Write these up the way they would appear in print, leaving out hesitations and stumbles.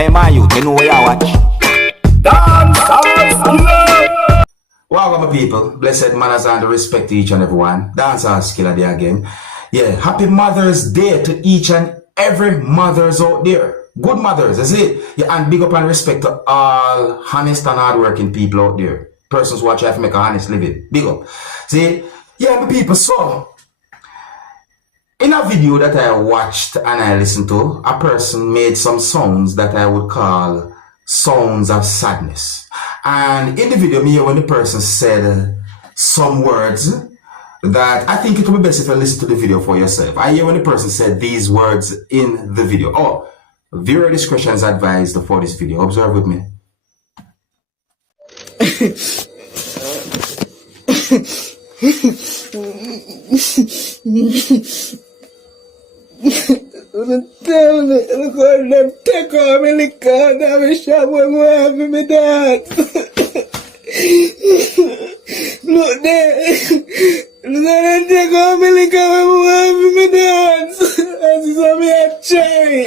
Hey man, you know where you watch. Dancehall skilla. Welcome my people, blessed manners and respect to each and everyone. Dancehall skilla there again. Yeah, happy Mother's Day to each and every mothers out there. Good mothers, is it? Yeah, and big up and respect to all honest and hardworking people out there. Persons who are trying to make a honest living. Big up. See, yeah, my people, so in a video that I watched and I listened to, a person made some sounds that I would call sounds of sadness. And in the video, me when the person said some words that I think it would be best if you listen to the video for yourself. I hear when the person said these words in the video. Oh, viewer discretion is advised for this video. Observe with me. Tell me, look at them take off me liquor, that me shop when we have me dance. Look there, look at them take off me liquor when we have me dance. As is how me a try.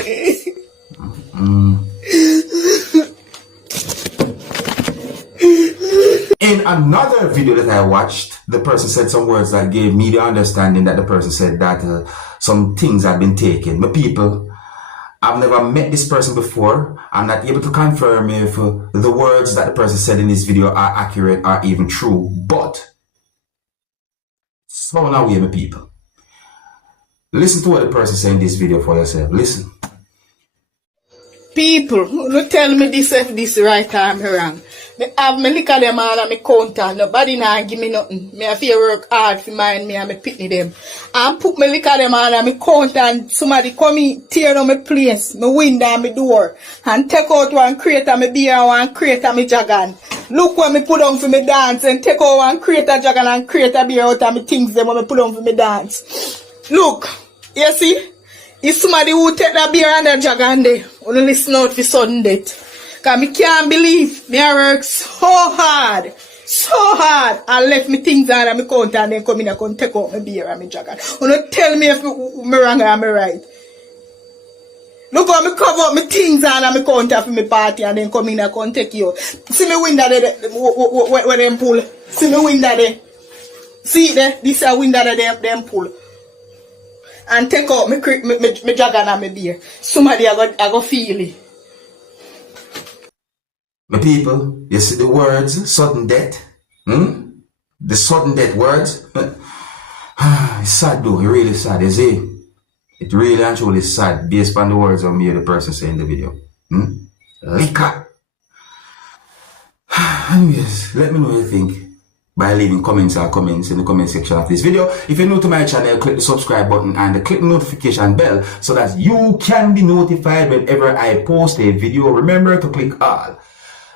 In another video that I watched, the person said some words that gave me the understanding that the person said that some things had been taken. My people, I've never met this person before. I'm not able to confirm if the words that the person said in this video are accurate or even true, but so now we are my people. Listen to what the person said in this video for yourself. Listen. People, don't tell me this if this right arm wrong. Me have me lick at them all and me counter. Nobody nah give me nothing. Me have to work hard for mine me and me pitney them. And put me lick at them all and me counter and somebody come in, tear down my place, me window and me door. And take out one crate of me beer and one crate of me jagan. Look when me put on for me dance and take out one crate of jagan and crate of beer out of me things them when me put on for me dance. Look, you see? If somebody who take that beer and that jagan there, wanna listen out for sudden death. Cause me can't believe me I work so hard, and left me things on and me counter and then come in and come take out my beer and me jacket. Wanna tell me if me wrong or me right. Look how me cover up my things on and me counter for me party and then come in and come take you. See me window there, where them pull. See me window there. See there, this is a window there them pull. And take out me jacket and me beer. Somebody I go feel it. My people, you see the words, sudden death? The sudden death words? It's sad though, it's really sad, you see? It really and truly sad based on the words of me or the person saying in the video. Liquor. Anyways, let me know what you think by leaving comments in the comment section of this video. If you're new to my channel, click the subscribe button and click the notification bell so that you can be notified whenever I post a video. Remember to click all.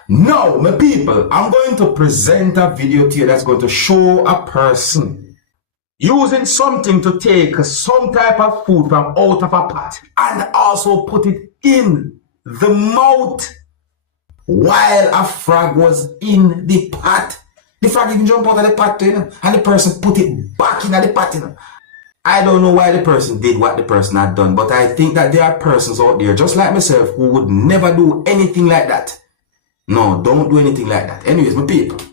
Now, my people, I'm going to present a video to you that's going to show a person using something to take some type of food from out of a pot and also put it in the mouth while a frog was in the pot. The frog even jump out of the pot, you know, and the person put it back in the pot, you know. I don't know why the person did what the person had done, but I think that there are persons out there, just like myself, who would never do anything like that. No, don't do anything like that. Anyways, my people, take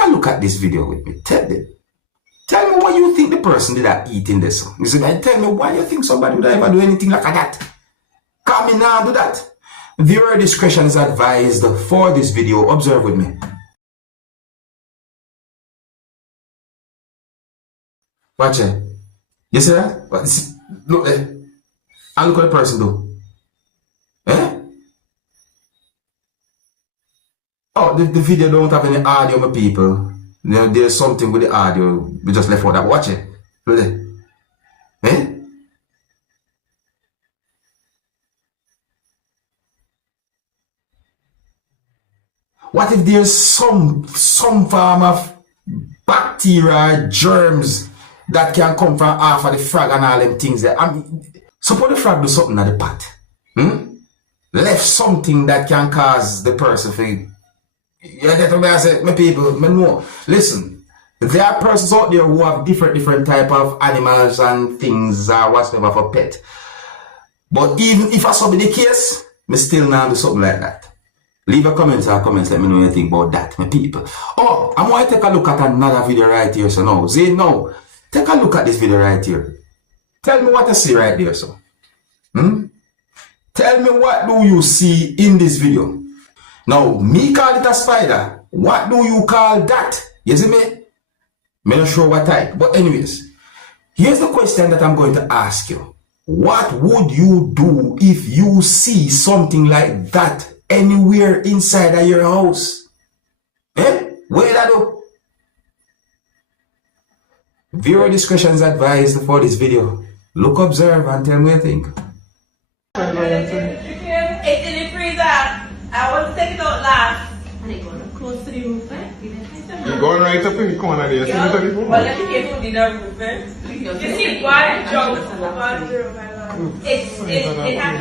a look at this video with me. Tell me what you think the person did at eating this. You see, tell me why you think somebody would ever do anything like that. Come in now and do that. Viewer discretion is advised for this video. Observe with me. Watch it. You see that? Look there. And look what the person do. Eh? Oh, the video don't have any audio, my people. There's something with the audio. We just left out that. Watch it. Look there. Eh? What if there's some form of bacteria, germs that can come from half of the frog and all them things there? Suppose the frog do something at the pot. Left something that can cause the person to... You get what I say, my people, me know. Listen, there are persons out there who have different type of animals and things or whatever for pet. But even if I saw be the case, me still not do something like that. Leave a comment or comments, let me know what you think about that, my people. Oh, I'm going to take a look at another video right here, so now. Zay, now, take a look at this video right here. Tell me what I see right there, so. Tell me what do you see in this video. Now, me call it a spider. What do you call that? You see me? I'm not sure what type. But anyways, here's the question that I'm going to ask you. What would you do if you see something like that anywhere inside of your house? Where that up? Viewer discretion is advised for this video. Look, observe, and tell me what you think. It's in the freezer. I want to take it out last. And it going close to the roof, eh? You're going right up in the corner there. Yeah. Well, let me get food in the roof, eh? You see, why jump it has to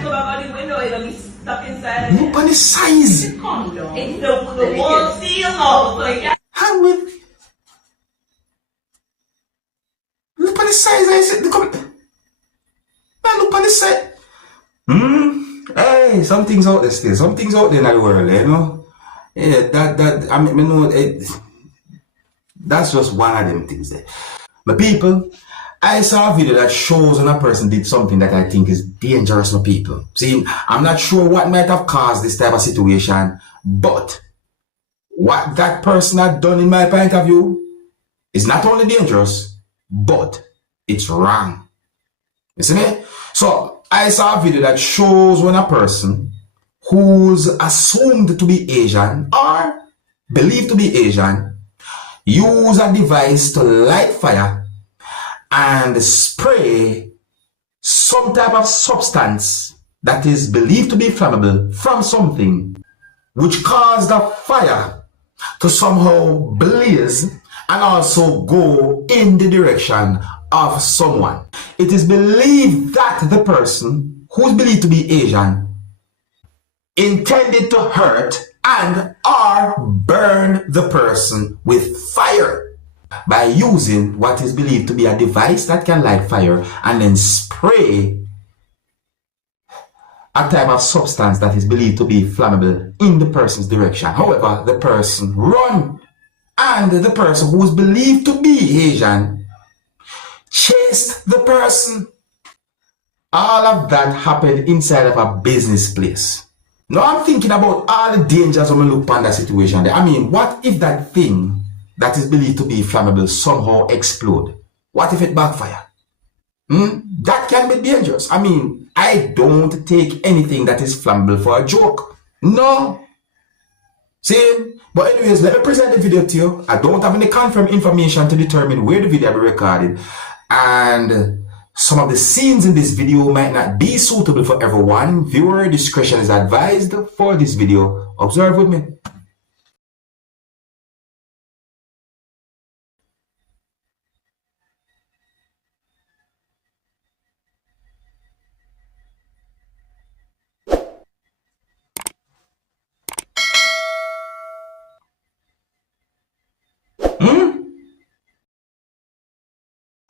go out the window. It'll be stuck inside. Look at the size. It's the whole seal now. So yeah. Hang with. Look at the size. I said, look at the size. Hey, something's out there still. Something's out there in the world, you know. Yeah, I mean, you know, that's just one of them things there. But people, I saw a video that shows when a person did something that I think is dangerous for people. See, I'm not sure what might have caused this type of situation, but what that person had done, in my point of view, is not only dangerous, but it's wrong. You see me? So, I saw a video that shows when a person who's assumed to be Asian or believed to be Asian use a device to light fire and spray some type of substance that is believed to be flammable from something, which caused the fire to somehow blaze and also go in the direction of someone. It is believed that the person who is believed to be Asian intended to hurt and or burn the person with fire by using what is believed to be a device that can light fire and then spray a type of substance that is believed to be flammable in the person's direction. However, the person run and the person who is believed to be Asian chased the person. All of that happened inside of a business place. Now I'm thinking about all the dangers when we look upon that situation there. I mean, what if that thing that is believed to be flammable somehow explode? What if it backfire? That can be dangerous. I mean, I don't take anything that is flammable for a joke. No. See? But anyways, let me present the video to you. I don't have any confirmed information to determine where the video will be recorded. And some of the scenes in this video might not be suitable for everyone. Viewer discretion is advised for this video. Observe with me.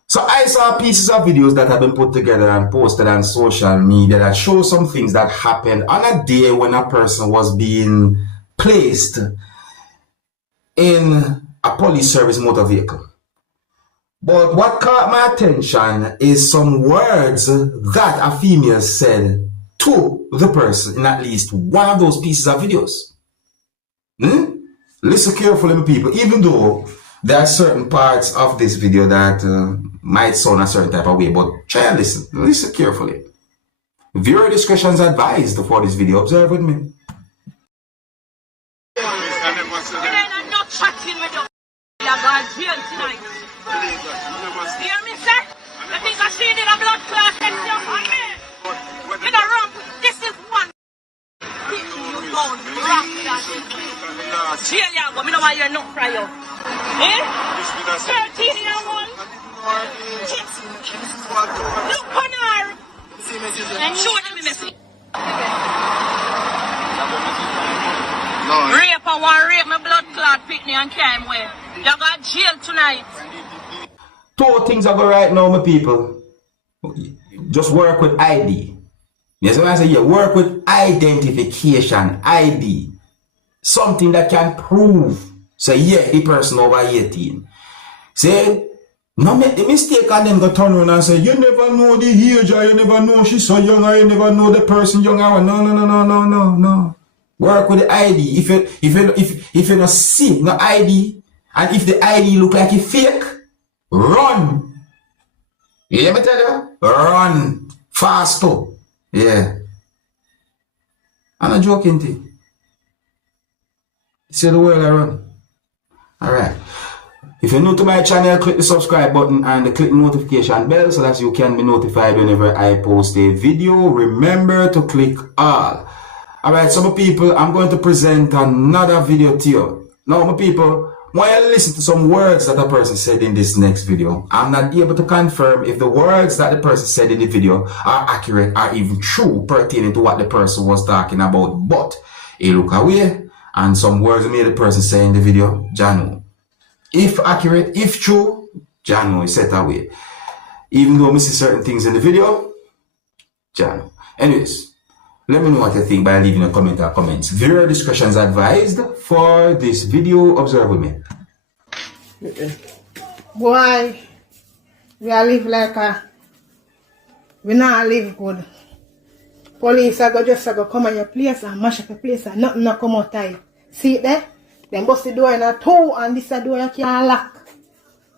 So I saw pieces of videos that have been put together and posted on social media that show some things that happened on a day when a person was being placed in a police service motor vehicle. But what caught my attention is some words that a female said to the person in at least one of those pieces of videos. Listen carefully, my people, even though there are certain parts of this video that might sound a certain type of way, but try and listen. Listen carefully. Viewer discretion is advised for this video. Observe with me. I'm not chatting with you. You're going to jail tonight. You hear me, sir? You think I see it in a blood clot next to you? You're not wrong. This is one. You don't rock that. Jail, you go. I know why you're not crying. Eh? 13 in a one. Look on her. And show them the message. Rape and one rape, my blood clot pick me and came away. You got jail tonight. Two things are going right now, my people. Just work with ID. Yes, when I say you work with identification, ID, something that can prove, say, yeah, the person over 18. Say, no make the mistake and then go turn around and say, you never know the age, or you never know she's so young, or you never know the person younger. No. Work with the ID. If you don't see no ID, and if the ID look like a fake, run. You hear me tell you? Run faster. Yeah. I'm not joking thing. See the world I run. Alright. If you're new to my channel, click the subscribe button and click the notification bell so that you can be notified whenever I post a video. Remember to click all. Alright, so my people, I'm going to present another video to you. Now my people, when you listen to some words that a person said in this next video, I'm not able to confirm if the words that the person said in the video are accurate or even true pertaining to what the person was talking about. But you look away and some words made the person say in the video, Jano. If accurate, if true, Jano is set away. Even though I see certain things in the video, Jano. Anyways, let me know what you think by leaving a comment or comments. Viewer discretion is advised for this video. Observe with me. Boy, we are live like a, we not live good. Police are go come on your place and mash up your place and nothing not come out tight. See it there? Then bust the door in a two and this a door you can't lock.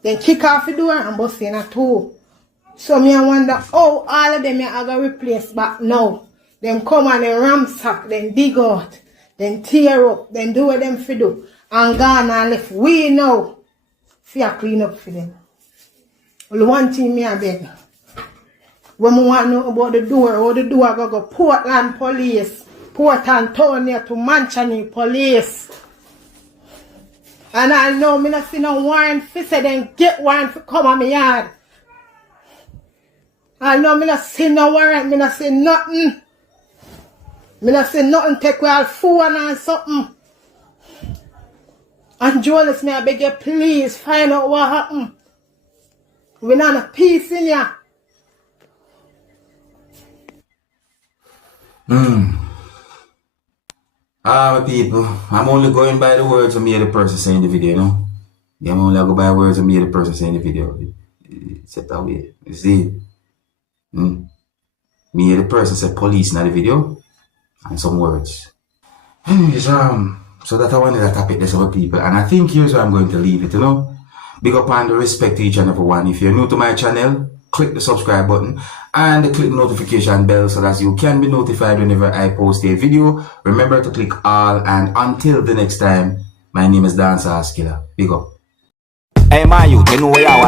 Then kick off the door and bust in a two. So me I wonder how all of them are going to replace back now. Them come and then ransack, then dig out, then tear up, then do what them for do. And gone and left. We know. Fear clean up for them. Well, one thing me I beg. When we want to know about the door, how the door go Portland police, Port Antonio to Manchani police. And I know me not see no warrant for say then get warrant for come on my yard. I know me not see no warrant, me not see nothing. Me not say nothing, take away all phone and something. And Jonas, me I beg you, please find out what happened. We not a peace in ya. My people, I'm only going by the words of me the person saying the video, you know? Yeah, I'm only go by words of me the person saying the video. Set that way. You see? Me the person said police in the video. And some words. Anyways, so that I wanted to topic this over people, and I think here's where I'm going to leave it, you know. Big up and respect to each and every one. If you're new to my channel, click the subscribe button and click the notification bell so that you can be notified whenever I post a video. Remember to click all, and until the next time, my name is Dancehall Skilla. Big up. Hey, my youth, you know where I